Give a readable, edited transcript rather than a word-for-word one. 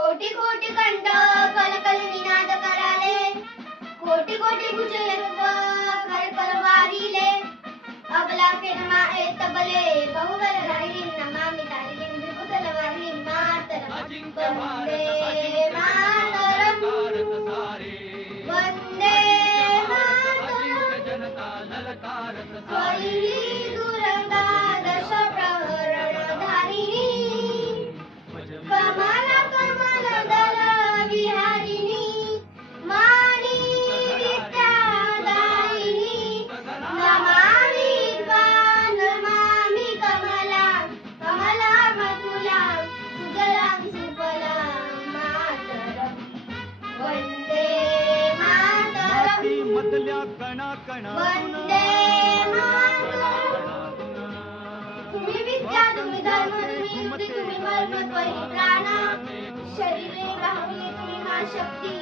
कोटी कोटी कंठ कलकल निनाद कराले, कोटी कोटी भुजंग करकर वारिले, अबला फिरमा ए तबले बहुबल राहिलीं नमामि तारिणीं विपुल वारिलीं मातरम वंदे मातरम वंदे मातरम स्वैरी दुरंगा दश प्रहरणधारिणी कमला कमल दल विहारिणी मानी विद्यादायिनी नमामि त्वां नमामि कमलां कमलां मधुलां सुजलां सुफलां मातरं वंदे मातरं मधल्या कणा कणा वंदे मातरं तुम्ही विद्या तुम्ही धर्म तुम्ही युक्ती तुम्ही मर्म त्वरी प्राण शरीरे बाहुले तुम्ही महाशक्ती